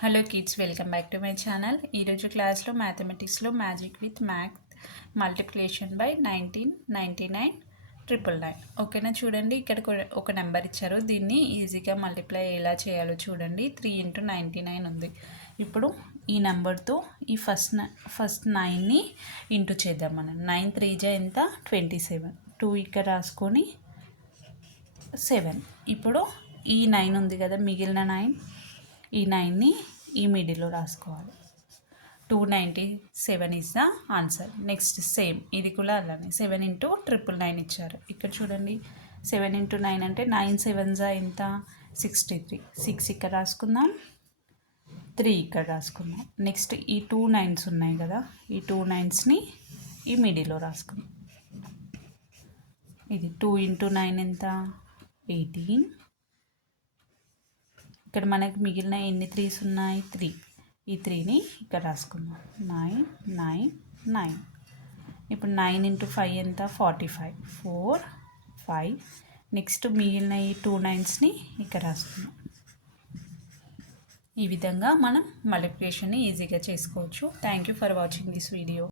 Hello kids, welcome back to my channel. ఈరోజు క్లాస్లో మ్యాథమెటిక్స్లో magic with math multiplication by 1999 ఓకేనా. చూడండి, ఇక్కడ ఒక నెంబర్ ఇచ్చారు. దీన్ని ఈజీగా మల్టిప్లై ఎలా చేయాలో చూడండి. 3 × 99 ఉంది. ఇప్పుడు ఈ నెంబర్తో ఈ ఫస్ట్ 9ని ఇంటూ చేద్దాం. మనం 9 3 జా ఎంత 27, 2 ఇక్కడ రాసుకొని 7. ఇప్పుడు ఈ 9 ఉంది కదా, మిగిలిన 9, ఈ 9ని ఈ మిడిల్లో రాసుకోవాలి. 297 is the answer. Next same ఇది కూడా అలానే 7 × 999 ఇచ్చారు. ఇక్కడ చూడండి, 7 × 9 అంటే 9 7s ఎంత 63. 6 ఇక్కడ రాసుకుందాం, 3 ఇక్కడ రాసుకుందాం. నెక్స్ట్ ఈ 2 9s ఉన్నాయి కదా, ఈ 2 9స్ని ఈ మిడిల్లో రాసుకుందాం. ఇది 2 × 9 ఎంత 18. ఇక్కడ మనకు మిగిలిన ఎన్ని 3s ఉన్నాయి 3. ఈ 3ని ఇక్కడ రాసుకుందాం. 9 9 9. ఇప్పుడు 9 × 5 ఎంత 45, 4 5. నెక్స్ట్ మిగిలిన ఈ 2 9స్ని ఇక్కడ రాసుకుందాం. ఈ విధంగా మనం మల్టిప్లికేషన్ని ఈజీగా చేసుకోవచ్చు. Thank you for watching this video.